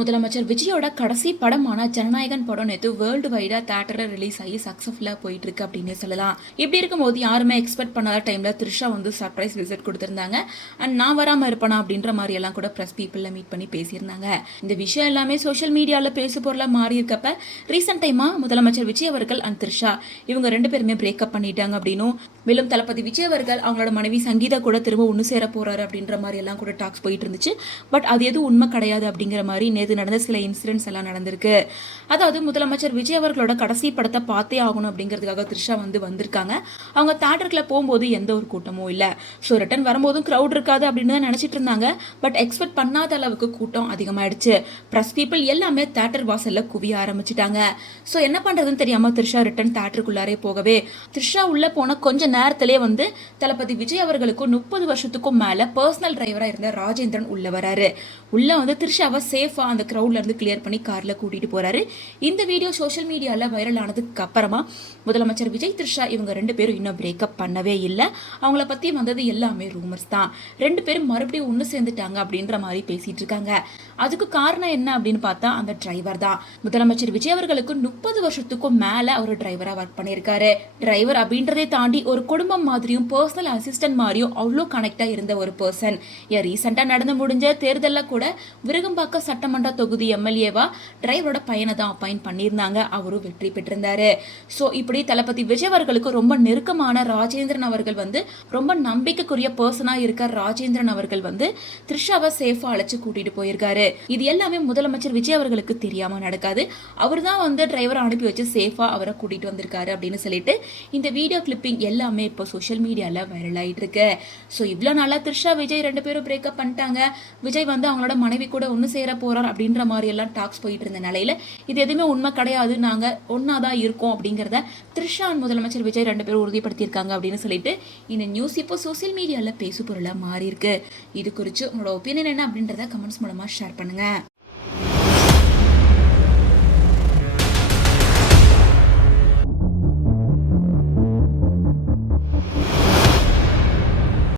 முதலமைச்சர் விஜயோட கடைசி படமான ஜனநாயகன் படம் நேற்று வேர்ல்டு வைடா தியேட்டர்ல ரிலீஸ் ஆகி சக்சஸ்ஃபுல்லா போயிட்டு இருக்கு அப்படின்னு சொல்லலாம். இப்படி இருக்கும்போது யாருமே எக்ஸ்பெக்ட் பண்ணாத டைம்ல த்ரிஷா வந்து சர்ப்ரைஸ் விசிட் கொடுத்திருந்தாங்க. அண்ட் நான் வராம இருப்பேனா அப்படின்ற மாதிரி எல்லாம் கூட பிரஸ் பீப்புள்ல மீட் பண்ணி பேசியிருந்தாங்க. இந்த விஷயம் எல்லாமே சோஷியல் மீடியால பேசு பொருளா மாறி இருக்கப்ப ரீசெண்ட் டைமா முதலமைச்சர் விஜய் அவர்கள் அண்ட் த்ரிஷா இவங்க 2 பேருமே பிரேக்கப் பண்ணிட்டாங்க அப்படின்னும், மேலும் தளபதி விஜய் அவர்கள் அவங்களோட மனைவி சங்கீதா கூட திரும்ப ஒன்று சேர போறாரு அப்படின்ற மாதிரி எல்லாம் கூட டாக்ஸ் போயிட்டு இருந்துச்சு. பட் அது எதுவும் உண்மை கிடையாது அப்படிங்கிற மாதிரி நேற்று நடந்த சில இன்சிடென்ட்ஸ் எல்லாம் நடந்திருக்கு. அதாவது முதலமைச்சர் விஜய் அவர்களோட கடைசி படத்தை பார்த்தே ஆகணும் அப்படிங்கிறதுக்காக த்ரிஷா வந்திருக்காங்க. அவங்க தியேட்டருக்குள்ள போகும்போது எந்த ஒரு கூட்டமும் இல்லை. ஸோ ரிட்டர்ன் வரும்போதும் க்ரௌட் இருக்காது அப்படின்னு தான் நினைச்சிட்டு இருந்தாங்க. பட் எக்ஸ்பெக்ட் பண்ணாத அளவுக்கு கூட்டம் அதிகமாயிடுச்சு. பிரஸ் பீப்புள் எல்லாமே தியேட்டர் வாசல்ல குவிய ஆரம்பிச்சிட்டாங்க. ஸோ என்ன பண்றதுன்னு தெரியாம த்ரிஷா ரிட்டர்ன் தியேட்டருக்குள்ளாரே போகவே த்ரிஷா உள்ள போன கொஞ்ச நேரத்திலே வந்து தளபதி விஜய் அவர்களுக்கு 30 வருஷத்துக்கும் மேல பர்சனல் டிரைவரா இருந்த ராஜேந்திரன் உள்ள வராரு. உள்ள வந்து த்ரிஷாவை சேஃபா அந்த கிரௌட்ல இருந்து கிளியர் பண்ணி கார்ல கூட்டிட்டு போறாரு. இந்த வீடியோ சோஷியல் மீடியால வைரல் ஆனதுக்கு அப்புறமா முதலமைச்சர் விஜய் த்ரிஷா இவங்க 2 பேரும் இன்னும் பிரேக்கப் பண்ணவே இல்லை. அவங்கள பத்தி வந்தது எல்லாமே ரூமர்ஸ் தான். 2 பேரும் மறுபடியும் ஒன்று சேர்ந்துட்டாங்க அப்படின்ற மாதிரி பேசிட்டு இருக்காங்க. அதுக்கு காரணம் என்ன அப்படின்னு பார்த்தா அந்த டிரைவர் தான். முதலமைச்சர் விஜய் அவர்களுக்கு 30 வருஷத்துக்கும் மேல அவர் டிரைவரா ஒர்க் பண்ணியிருக்காரு. டிரைவர் அப்படின்றதை தாண்டி ஒரு குடும்பம் மாதிரியும் பர்சனல் அசிஸ்டன்ட் மாதிரியும் அவ்வளோ கனெக்டா இருந்த ஒரு பர்சன். ரீசெண்டா நடந்து முடிஞ்ச தேர்தலில் கூட விருகம்பாக்கம் சட்டமன்ற தொகுதி எம்எல்ஏவா டிரைவரோட பையனை தான் அப்பாயிண்ட் பண்ணியிருந்தாங்க. அவரும் வெற்றி பெற்றிருந்தாரு. ஸோ இப்படி தளபதி விஜய் அவர்களுக்கு ரொம்ப நெருக்கமான ராஜேந்திரன் அவர்கள் வந்து ரொம்ப நம்பிக்கைக்குரிய பர்சனா இருக்க ராஜேந்திரன் அவர்கள் வந்து த்ரிஷாவை சேஃபா அழைச்சு கூட்டிட்டு போயிருக்காரு. இது எல்லாமே முதலமைச்சர் விஜய் அவர்களுக்கு தெரியாம நடக்காது. அவர் தான் வந்து டிரைவரை அனுப்பி வச்சு சேஃபா அவரை கூட்டிட்டு வந்திருக்காரு அப்படின்னு சொல்லிட்டு இந்த வீடியோ கிளிப்பிங் எல்லாமே இப்போ சோஷியல் மீடியால வைரல் ஆயிட்டு இருக்கு. ஸோ இவ்வளோ நாளா த்ரிஷா விஜய் 2 பேரும் பிரேக்கப் பண்ணிட்டாங்க. விஜய் வந்து அவங்களோட மனைவி கூட ஒன்று சேர போறார் அப்படின்ற மாதிரி எல்லாம் டாக்ஸ் போயிட்டு இருந்த நிலையில இது எதுவுமே உண்மை கிடையாது, நாங்க ஒன்னாதான் இருக்கோம் அப்படிங்கிறத த்ரிஷா முதலமைச்சர் விஜய் 2 பேரும் உறுதிப்படுத்தியிருக்காங்க அப்படின்னு சொல்லிட்டு இந்த நியூஸ் இப்போ சோசியல் மீடியால பேசு பொருளா மாறி இருக்கு. இது குறித்து உங்களோட ஒப்பீனியன் என்ன அப்படின்றத கமெண்ட்ஸ் மூலமா ஷேர் பண்ணுங்க.